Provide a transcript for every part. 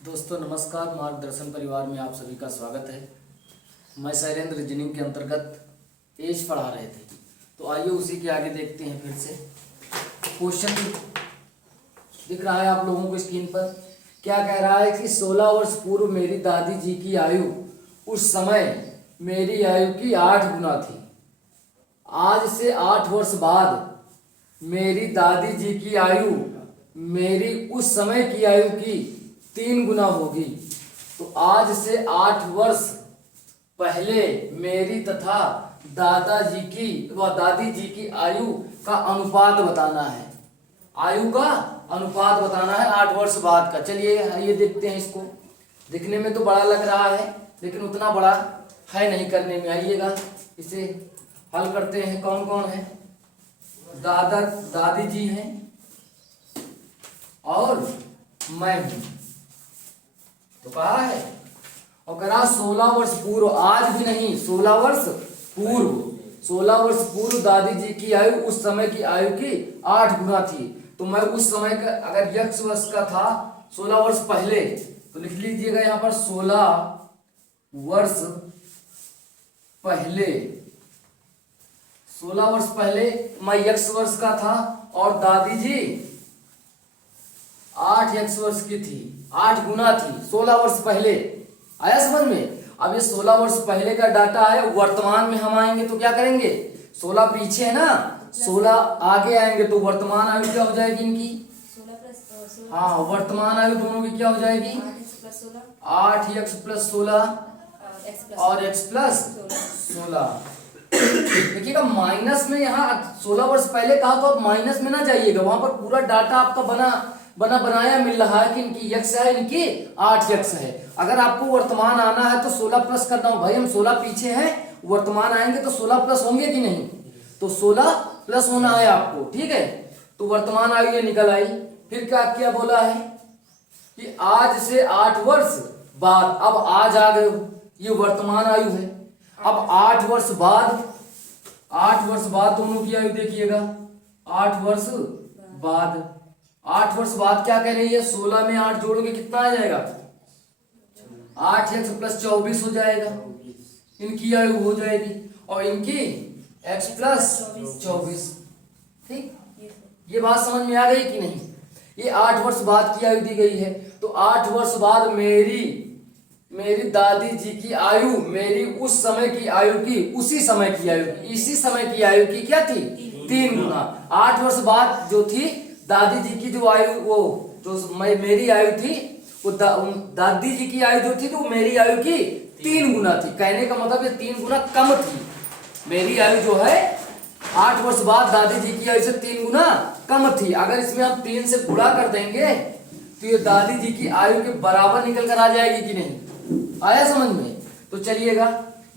दोस्तों नमस्कार। मार्गदर्शन परिवार में आप सभी का स्वागत है। मैं शैलेंद्र रीजनिंग के अंतर्गत एज पढ़ा रहे थे, तो आइए उसी के आगे देखते हैं। फिर से क्वेश्चन दिख रहा है आप लोगों को स्क्रीन पर। क्या कह रहा है कि 16 वर्ष पूर्व मेरी दादी जी की आयु उस समय मेरी आयु की 8 गुना थी। आज से 8 वर्ष बाद मेरी दादी जी की आयु मेरी उस समय की आयु की 3 गुना होगी। तो आज से 8 वर्ष पहले मेरी तथा दादाजी की व दादी जी की आयु का अनुपात बताना है। आयु का अनुपात बताना है 8 वर्ष बाद का। चलिए ये देखते हैं। इसको दिखने में तो बड़ा लग रहा है, लेकिन उतना बड़ा है नहीं करने में। आइएगा इसे हल करते हैं। कौन कौन है? दादी जी हैं और मैं हूं। तो कहा है और करा 16 वर्ष पूर्व, आज भी नहीं, 16 वर्ष पूर्व, 16 वर्ष पूर्व दादी जी की आयु उस समय की आयु की 8 गुना थी। तो मैं उस समय का अगर यक्ष वर्ष का था 16 वर्ष पहले, तो लिख लीजिएगा यहाँ पर 16 वर्ष पहले। 16 वर्ष पहले मैं यक्ष वर्ष का था और दादी जी 8 यक्ष वर्ष की थी, 8 गुना थी 16 वर्ष पहले। आया समझ में? अब ये 16 वर्ष पहले का डाटा है। वर्तमान में हम आएंगे तो क्या करेंगे? 16 पीछे है ना, 16 आगे आएंगे तो वर्तमान आयु क्या हो जाएगी इनकी? 16 हाँ, वर्तमान आयु दोनों की क्या हो जाएगी? 8 यक्ष प्लस 16 और एक्स प्लस 16। देखिएगा माइनस में, यहाँ 16 वर्ष पहले कहा तो आप माइनस में ना जाइएगा, वहां पर पूरा डाटा आपका बनाया मिल रहा है कि इनकी यक्ष है, इनकी 8 यक्ष है। अगर आपको वर्तमान आना है तो 16 प्लस करना हो। भाई हम 16 पीछे हैं, वर्तमान आएंगे तो 16 प्लस होंगे कि नहीं? तो 16 प्लस होना है आपको, ठीक है। तो वर्तमान आयु ये निकल आई। फिर क्या बोला है कि आज से 8 वर्ष बाद, अब आज आ गए हो, ये वर्तमान आयु है। अब 8 वर्ष बाद, 8 वर्ष बाद दोनों की आयु देखिएगा। 8 वर्ष बाद, 8 वर्ष बाद क्या कह रही है? 16 में 8 जोड़ोगे कितना आ जाएगा? 8 एक्स प्लस 24 हो जाएगा। इनकी आयु हो जाएगी और इनकी एक्स प्लस 24। ठीक, ये बात समझ में आ गई कि नहीं? ये 8 वर्ष बाद की आयु दी गई है। तो 8 वर्ष बाद मेरी दादी जी की आयु मेरी उस समय की आयु की, उसी समय की आयु की, इसी समय की आयु की क्या थी? 3 गुना। 8 वर्ष बाद जो थी दादी जी की जो आयु, वो जो मेरी आयु थी, वो दादी जी की आयु जो थी तो मेरी आयु की 3 गुना थी। कहने का मतलब ये 3 गुना कम थी। मेरी आयु जो है 8 वर्ष बाद दादी जी की आयु से 3 गुना कम थी। अगर इसमें हम 3 से गुणा कर देंगे तो ये दादी जी की आयु के बराबर निकल कर आ जाएगी कि नहीं? आया समझ में? तो चलिएगा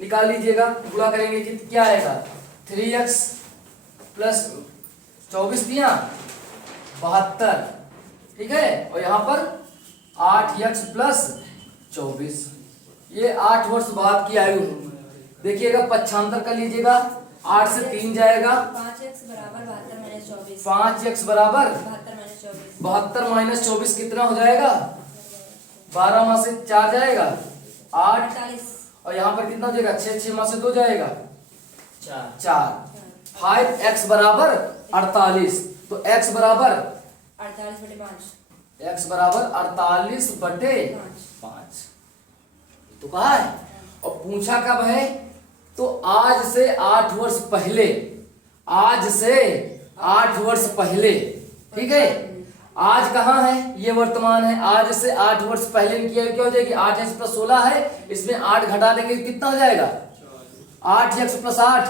निकाल लीजिएगा। गुणा करेंगे कि क्या आएगा? 3x प्लस 24 दिया 72, ठीक है। और यहाँ पर 8x प्लस 24, ये 8 वर्ष बाद की आयु। देखिएगा पक्षांतर कर लीजिएगा। 8 से 3 जाएगा, 5x बराबर 72 माइनस 24। 5x बराबर 72 माइनस 24 कितना हो जाएगा? 12 माह से 4 जाएगा 8, और यहाँ पर कितना हो जाएगा? 6 माह से 2 जाएगा 4। 5x बराबर 48, तो x बराबर 48/5। x बराबर 48/5। तो कहा है और पूछा कब है? तो आज से 8 वर्ष पहले, आज से 8 वर्ष पहले, ठीक है। आज कहाँ है? ये वर्तमान है। आज से 8 वर्ष पहले की आयु क्या हो जाएगी? 8x प्लस 16 है, इसमें 8 घटा देंगे कितना हो जाएगा? 8x प्लस 8,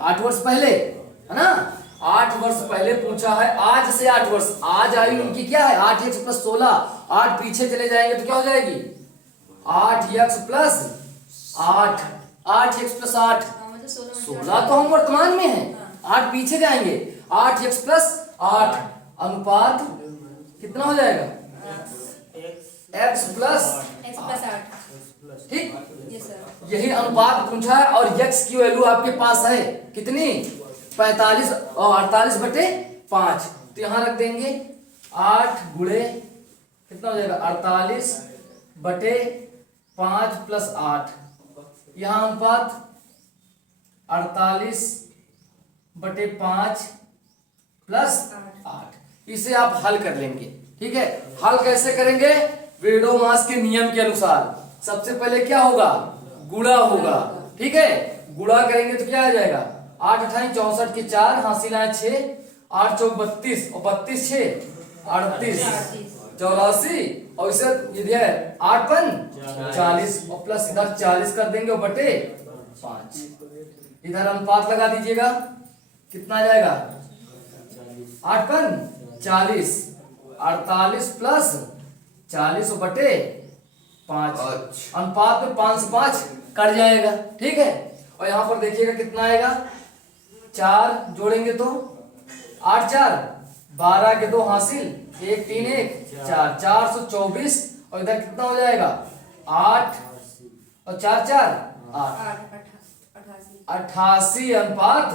8 वर्ष पहले, है ना। 8 वर्ष पहले पूछा है, आज से 8 वर्ष। आज आयु उनकी क्या है? 8x plus 16। 8 पीछे चले जाएंगे तो क्या हो जाएगी? 8x प्लस 8, 8x प्लस 8, 16 तो हम वर्तमान में है। 8 पीछे जाएंगे, 8x प्लस 8 अनुपात कितना हो जाएगा? x plus 8। ठीक, यस सर। यही अनुपात पूछा है और x की वैल्यू आपके पास है कितनी? 45 और 48/5। तो यहां रख देंगे 8 गुणे कितना हो जाएगा? 48 बटे 5 प्लस 8, यहाँ अनुपात 48 बटे 5 प्लस 8। इसे आप हल कर लेंगे, ठीक है। हल कैसे करेंगे? वेडोमास के नियम के अनुसार सबसे पहले क्या होगा? गुणा होगा, ठीक है। गुणा करेंगे तो क्या आ जाएगा? 8 अठाई 64 के 4, हासिल आए 6, 8 चौक 32 और 32 6 38 84, और इसे यदि है 8 पन 40 और प्लस इधर 40 कर देंगे और बटे 5। इधर अनुपात लगा दीजिएगा, कितना आ जाएगा? 8 पन 40, 48 प्लस 40 बटे 5, अनुपात में 5 से 5 कट जाएगा, ठीक है। और यहाँ पर देखिएगा कितना आएगा? 4 जोड़ेंगे तो 8 4 12 के 2 हासिल 1 3 1 4 424, और इधर कितना हो जाएगा? 8 और 4 4 8 88 अनुपात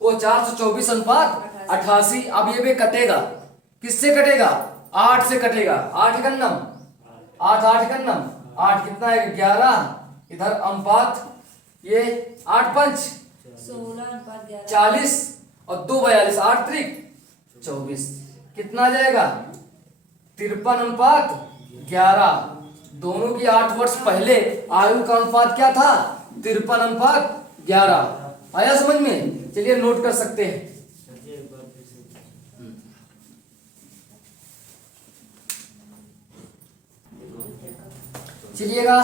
वो 424 अनुपात 88। अब ये भी कटेगा, किससे कटेगा? 8 से कटेगा। 8 कन्नम 8 8 कन्नम 8 कितना है? 11। इधर अनुपात ये 8 पंच 40 और 2 42, 8 त्रिक 24, कितना आ जाएगा? 53 अनुपात 11। दोनों की 8 वर्ष पहले आयु का अनुपात क्या था? 53 अनुपात 11। आया समझ में? चलिए नोट कर सकते हैं। चलिएगा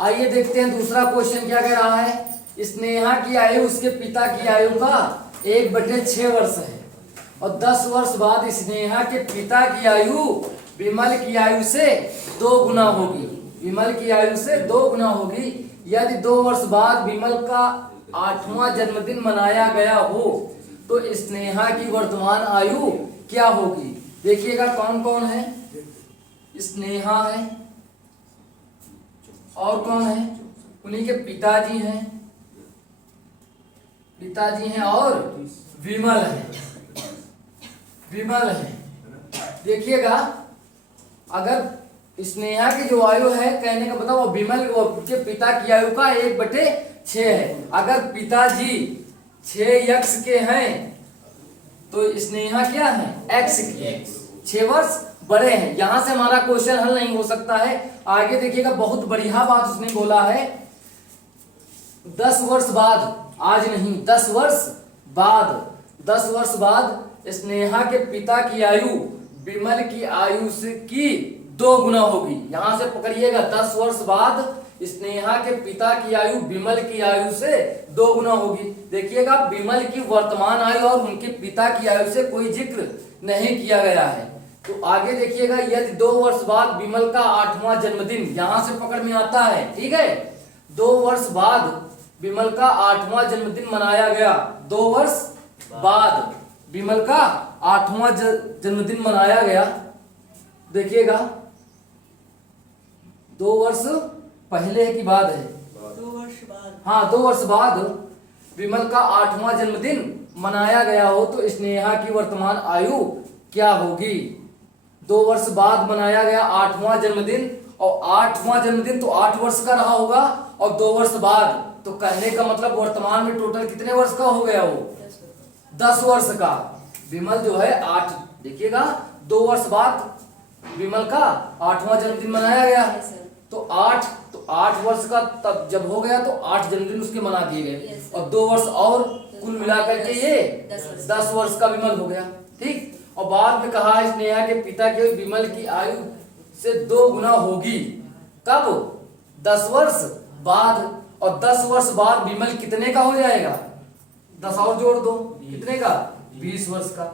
आइए देखते हैं दूसरा क्वेश्चन क्या कह रहा है। स्नेहा की आयु उसके पिता की आयु का 1/6 वर्ष है और 10 वर्ष बाद स्नेहा के पिता की आयु विमल की आयु से 2 गुना होगी। विमल की आयु से 2 गुना होगी यदि 2 वर्ष बाद विमल का 8वां जन्मदिन मनाया गया हो तो स्नेहा की वर्तमान आयु क्या होगी? देखिएगा कौन कौन है। स्नेहा है और कौन है? उन्हीं के पिताजी हैं, पिताजी हैं और विमल है, विमल है। देखिएगा अगर स्नेहा की जो आयु है, कहने का मतलब वो विमल के पिता की आयु का 1/6 है। अगर पिताजी 6x के हैं तो स्नेहा क्या है? x की 6 वर्ष बड़े हैं। यहां से हमारा क्वेश्चन हल नहीं हो सकता है। आगे देखिएगा बहुत बढ़िया बात उसने बोला है। 10 वर्ष बाद, आज नहीं 10 वर्ष बाद, 10 वर्ष बाद स्नेहा के पिता की आयु विमल की आयु से की 2 गुना होगी। यहां से पकड़िएगा 10 वर्ष बाद स्नेहा के पिता की आयु विमल की आयु से 2 गुना होगी। देखिएगा विमल की वर्तमान आयु और उनके पिता की आयु से कोई जिक्र नहीं किया गया है। तो आगे देखिएगा यदि 2 वर्ष बाद विमल का 8वां जन्मदिन, यहां से पकड़ में आता है, ठीक है। 2 वर्ष बाद विमल का 8वां जन्मदिन मनाया गया। 2 वर्ष बाद विमल का 8वां जन्मदिन मनाया गया। देखिएगा 2 वर्ष पहले की बाद है, 2 वर्ष बाद। हाँ 2 वर्ष बाद विमल का 8वां जन्मदिन मनाया गया हो तो स्नेहा की वर्तमान आयु क्या होगी? 2 वर्ष बाद मनाया गया 8वां जन्मदिन, और 8वां जन्मदिन तो 8 वर्ष का रहा होगा, और 2 वर्ष बाद तो कहने का मतलब वर्तमान में टोटल कितने वर्ष का हो गया? वो 10 वर्ष का। विमल जो है 8, देखिएगा 2 वर्ष बाद विमल का 8वां जन्मदिन मनाया गया तो 8 वर्ष का तब जब हो गया तो 8 जन्मदिन उसके मना दिए गए, और 2 वर्ष और कुल मिलाकर के ये 10 वर्ष का विमल हो गया, ठीक। और बाद में कहा स्नेहा के पिता की विमल की आयु से 2 गुना होगी। कब? 10 वर्ष बाद। और 10 वर्ष बाद विमल कितने का हो जाएगा? 10 और जोड़ दो, कितने का? 20 वर्ष का।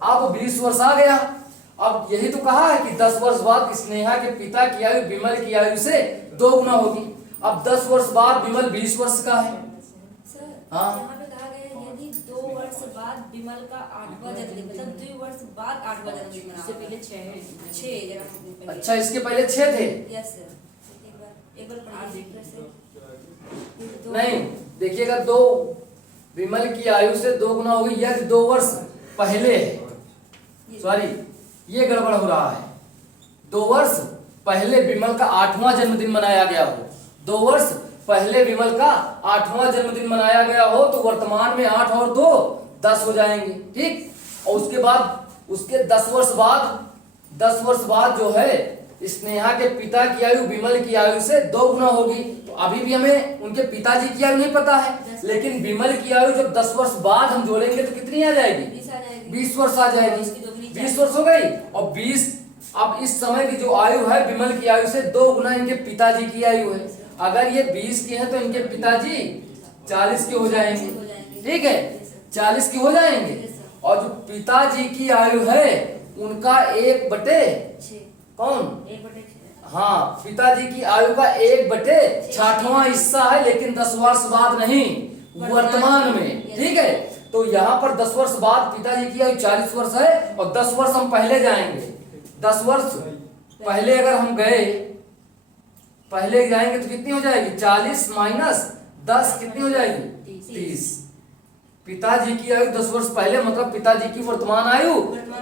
अब 20 वर्ष आ गया। अब यही तो कहा है कि 10 वर्ष बाद स्नेहा के पिता की आयु विमल की आयु से 2 गुना होगी। अब 10 वर्ष बाद विमल 20 वर्ष का है। हाँ यहाँ पे कहा गया है यदि 2 वर्ष बाद विमल का 8वां जन्मदिन, मतलब 2 वर्ष बाद 8वां जन्मदिन मना, इससे पहले 6 जरा। अच्छा, इसके पहले 6 थे? Yes sir. एक बार पढ़िए से। नहीं, देखिएगा 2 विमल की आयु से 2 गुना होगी यदि 2 वर्ष पहले है। सॉरी, ये गड़बड़ हो रहा है। 2 वर्ष पहले विमल का 8वां जन्मदिन मनाया गया हो, 2 वर्ष पहले विमल का 8वां जन्मदिन मनाया गया हो तो वर्तमान में 8 और 2 10 हो जाएंगे, ठीक। और उसके बाद उसके 10 वर्ष बाद जो है स्नेहा के पिता की आयु विमल की आयु से 2 गुना होगी। तो अभी भी हमें उनके पिताजी की आयु नहीं पता है, लेकिन विमल की आयु जब 10 वर्ष बाद हम जोड़ेंगे तो कितनी आ जाएगी? 20 वर्ष आ जाएगी। 20 वर्ष हो गई। और 20 अब इस समय की जो आयु है विमल की आयु से 2 गुना इनके पिताजी की आयु है। अगर ये 20 के हैं तो इनके पिताजी 40 के हो जाएंगे, ठीक है, 40 के हो जाएंगे। और जो पिताजी की आयु है उनका 1/6 कौन? 1/6। हाँ, पिताजी की आयु का 1/6वां हिस्सा है, लेकिन 10 वर्ष बाद नहीं, वर्तमान में, ठीक है। तो यहाँ पर 10 वर्ष बाद पिताजी की आयु 40 वर्ष है और 10 वर्ष हम पहले जाएंगे। 10 वर्ष पहले अगर हम गए, पहले जाएंगे तो कितनी हो जाएगी? 40 माइनस 10 कितनी हो जाएगी? 30। पिताजी की आयु 10 वर्ष पहले मतलब पिताजी की वर्तमान आयु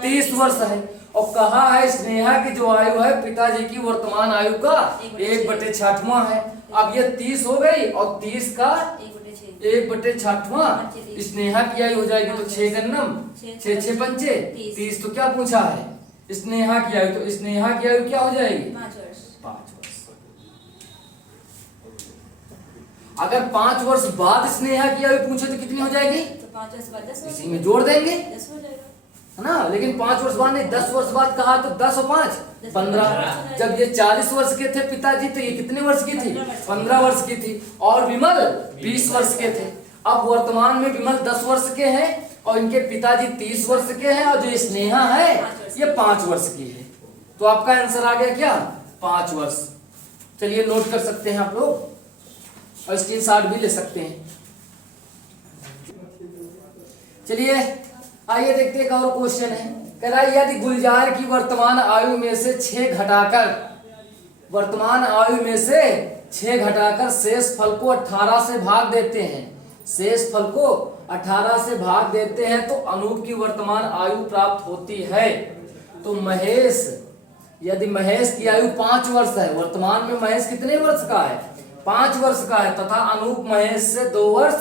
30 वर्ष है। और कहा है स्नेहा की जो आयु है पिताजी की वर्तमान आयु का 1/6वां है। अब ये 30 हो गई और 30 का 1/6वां स्नेहा की आयु हो जाएगी। तो 6 गन्नम 6 6 पंचे 30। तो क्या पूछा है? स्नेहा की आयु। तो स्नेहा की आयु क्या हो जाएगी? 5 वर्ष। 5 वर्ष। अगर 5 वर्ष बाद स्नेहा की आयु पूछे तो कितनी हो जाएगी? तो 5 वर्ष बाद 10 इसी में जोड़ देंगे, 10 हो जाएगा, है ना। लेकिन 5 वर्ष बाद नहीं, 10 वर्ष बाद कहा तो 10 और 5 15। जब ये 40 वर्ष के थे पिताजी तो ये कितने वर्ष की थी? 15 वर्ष की थी। और विमल 20 वर्ष के थे। अब वर्तमान में विमल 10 वर्ष के हैं और इनके पिताजी 30 वर्ष के हैं और जो स्नेहा है ये 5 वर्ष की है। तो आपका आंसर आ गया क्या? 5 वर्ष। चलिए नोट कर सकते हैं आप लोग और स्क्रीनशॉट भी ले सकते हैं। चलिए आइए देखते हैं एक और क्वेश्चन है। कह रहा है यदि गुलजार की वर्तमान आयु में से 6 घटाकर शेष फल को 18 से भाग देते हैं, शेष फल को 18 से भाग देते हैं तो अनूप की वर्तमान आयु प्राप्त होती है। तो महेश, यदि महेश की आयु 5 वर्ष है, वर्तमान में महेश कितने वर्ष का है? 5 वर्ष का है तथा अनूप महेश से 2 वर्ष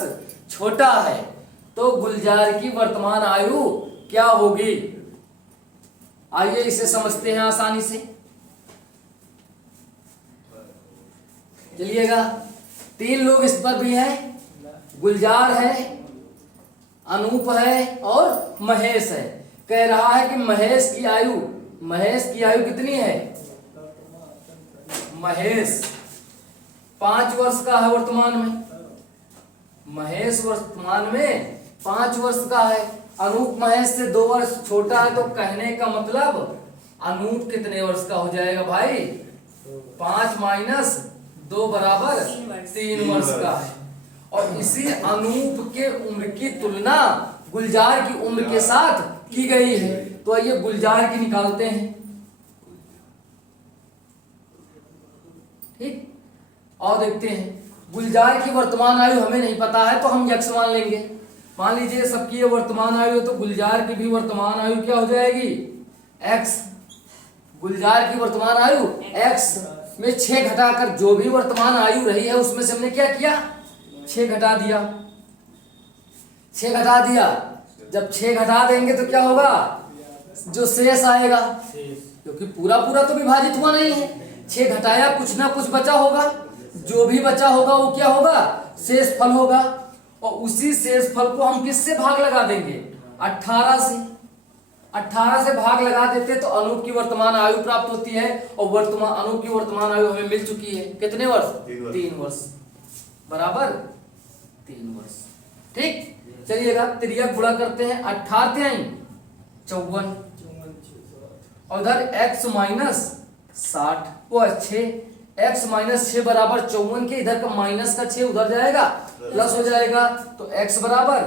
छोटा है, तो गुलजार की वर्तमान आयु क्या होगी? आइए इसे समझते हैं आसानी से। चलिएगा, 3 लोग इस पर भी हैं, गुलजार है, अनूप है और महेश है। कह रहा है कि महेश की आयु कितनी है? महेश 5 वर्ष का है वर्तमान में, महेश वर्तमान में 5 वर्ष का है। अनूप महेश से 2 वर्ष छोटा है, तो कहने का मतलब अनूप कितने वर्ष का हो जाएगा भाई? 5 माइनस 2 बराबर 3 वर्ष का है। और इसी अनूप के उम्र की तुलना गुलजार की उम्र के साथ की गई है। तो आइए गुलजार की निकालते हैं, ठीक। और देखते हैं गुलजार की वर्तमान आयु हमें नहीं पता है तो हम यक्ष मान लेंगे। मान लीजिए सबकी ये वर्तमान आयु है तो गुलजार की भी वर्तमान आयु क्या हो जाएगी? x। गुलजार की वर्तमान आयु x में 6 घटाकर जो भी वर्तमान आयु रही है उसमें से हमने क्या किया? 6 घटा दिया। 6 घटा दिया। जब 6 घटा देंगे तो क्या होगा? जो शेष आएगा, क्योंकि पूरा पूरा तो विभाजित हुआ नहीं है, 6 घटाया कुछ ना कुछ बचा होगा, जो भी बचा होगा वो क्या होगा? शेष फल होगा। और उसी शेष फल को हम किससे भाग लगा देंगे? 18 से। 18 से भाग लगा देते तो अनूप की वर्तमान आयु प्राप्त होती है। और अनूप की वर्तमान आयु हमें मिल चुकी है, कितने वर्ष? 3 वर्ष बराबर 3 वर्ष, ठीक। चलिएगा तिर्यक गुणा करते हैं, 18 54 और उधर x माइनस 60 वो 6, x माइनस 6 बराबर 54 के, इधर का माइनस का 6 उधर जाएगा प्लस हो जाएगा, तो x बराबर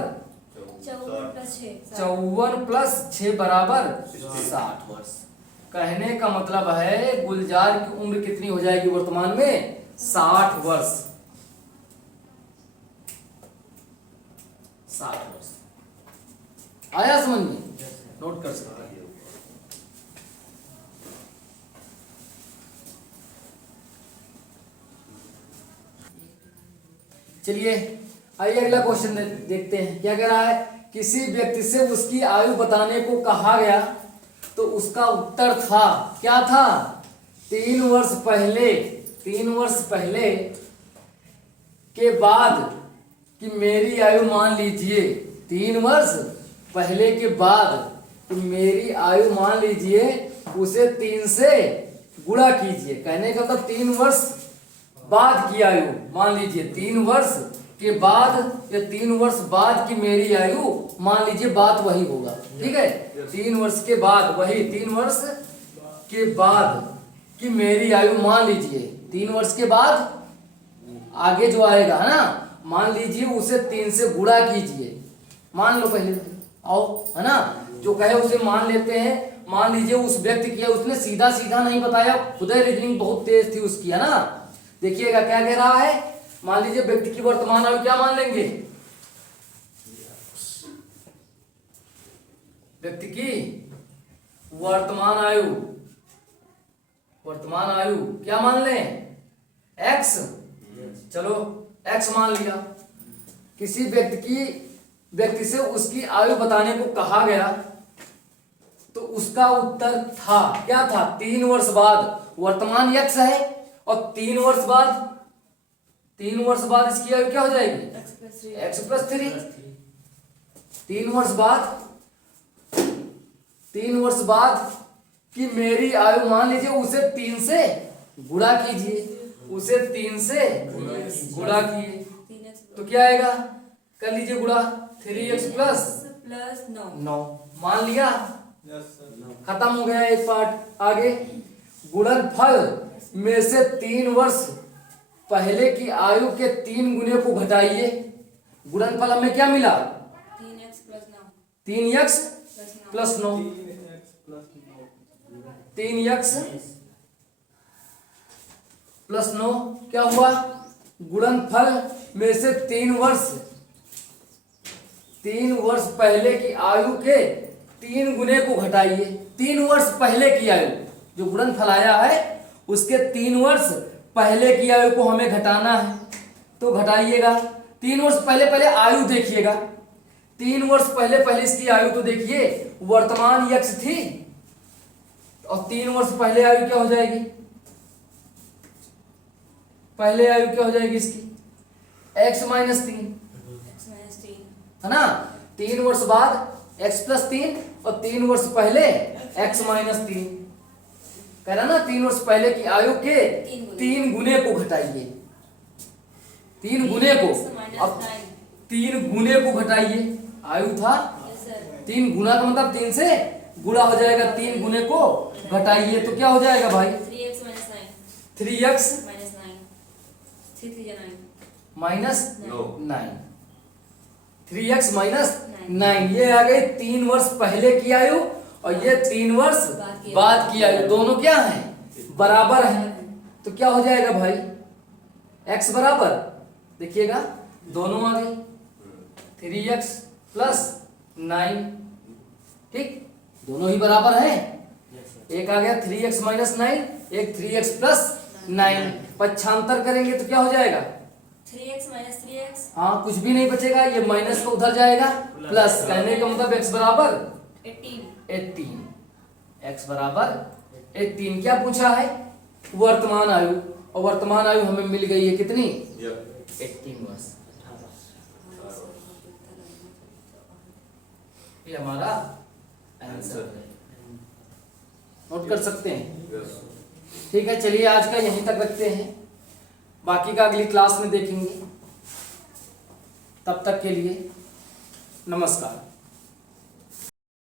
54 प्लस 6 बराबर 60 वर्ष। कहने का मतलब है गुलजार की उम्र कितनी हो जाएगी वर्तमान में? 60 वर्ष। 60 वर्ष आया समझ में? नोट कर सकते हैं। चलिए आइए अगला क्वेश्चन देखते हैं क्या कह रहा है। किसी व्यक्ति से उसकी आयु बताने को कहा गया तो उसका उत्तर था, क्या था? 3 वर्ष पहले, 3 वर्ष पहले के बाद कि मेरी आयु मान लीजिए, 3 वर्ष पहले के बाद कि मेरी आयु मान लीजिए उसे 3 से गुणा कीजिए। कहने का मतलब 3 वर्ष बाद की आयु मान लीजिए, 3 वर्ष के बाद या 3 वर्ष बाद की मेरी आयु मान लीजिए, बात वही होगा, ठीक है। 3 वर्ष के बाद, वही 3 वर्ष के बाद कि मेरी आयु मान लीजिए, 3 वर्ष के बाद आगे जो आएगा है ना, मान लीजिए उसे 3 से गुणा कीजिए। मान लो पहले आओ, है ना, जो कहे उसे मान लेते हैं। मान लीजिए उस व्यक्ति की, उसने सीधा सीधा नहीं बताया, खुद रीजनिंग बहुत तेज थी उसकी, है ना। देखिएगा क्या कह रहा है। मान लीजिए व्यक्ति की वर्तमान आयु क्या मान लेंगे, व्यक्ति की वर्तमान आयु, वर्तमान आयु क्या मान लें, x। चलो x मान लिया। किसी व्यक्ति से उसकी आयु बताने को कहा गया तो उसका उत्तर था, क्या था? 3 वर्ष बाद, वर्तमान x है और 3 वर्ष बाद, 3 वर्ष बाद इसकी आयु क्या हो जाएगी, x+3। 3 वर्ष बाद, 3 वर्ष बाद कि मेरी आयु मान लीजिए उसे 3 से गुणा कीजिए, उसे 3 से गुणा किए तो क्या आएगा, कर लीजिए गुणा, 3x प्लस 9 मान लिया, खत्म हो गया एक पार्ट। आगे गुणनफल में से 3 वर्ष पहले की आयु के 3 गुने को घटाइए। गुणनफल हमें क्या मिला, 3x प्लस 9, 3x प्लस 9 क्या हुआ, गुणनफल में से 3 वर्ष पहले की आयु के 3 गुने को घटाइए। 3 वर्ष पहले की आयु जो गुणनफल आया है उसके 3 वर्ष पहले की आयु को हमें घटाना है, तो घटाइएगा। 3 वर्ष पहले पहले आयु देखिएगा, 3 वर्ष पहले पहले इसकी आयु तो देखिए, वर्तमान x थी और 3 वर्ष पहले आयु क्या हो जाएगी, पहले आयु क्या हो जाएगी इसकी, x-3, है ना। 3 वर्ष बाद x+3 और 3 वर्ष पहले x-3, कह रहा ना, 3 वर्ष पहले की आयु के 3 गुने को घटाइए, 3 गुने को, अब 3 गुने को घटाइए, आयु था 3 गुना का मतलब 3 से गुणा हो जाएगा, 3 गुने को घटाइए तो क्या हो जाएगा भाई, 3x माइनस 9, 3x माइनस 9। ये आ गई 3 वर्ष पहले की आयु और ये 3 वर्ष बाद की आयु, दोनों क्या हैं, बराबर हैं। तो क्या हो जाएगा भाई, x बराबर, देखिएगा दोनों आ गई, 3x प्लस 9, ठीक, दोनों ही बराबर हैं। एक आ गया 3x माइनस 9, एक 3x प्लस 9, पक्षांतर करेंगे तो क्या हो जाएगा, 3x माइनस 3x, हाँ कुछ भी नहीं बचेगा, ये माइनस का उधर जाएगा प्लस, कहने का मतलब x बराबर 18, x बराबर 18। क्या पूछा है, वर्तमान आयु, और वर्तमान आयु हमें मिल गई है कितनी, 18 वर्ष। ये हमारा आंसर है, नोट कर सकते हैं, ठीक है। चलिए आज का यहीं तक रखते हैं, बाकी का अगली क्लास में देखेंगे। तब तक के लिए नमस्कार।